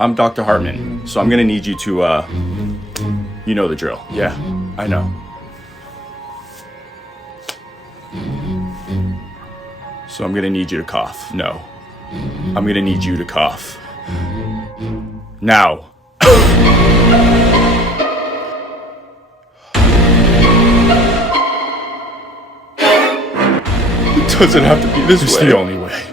I'm Dr. Hartman, so I'm gonna need you to, you know the drill. Yeah, I know. So I'm gonna need you to cough. No. I'm gonna need you to cough. Now. It doesn't have to be this way. It's the only way.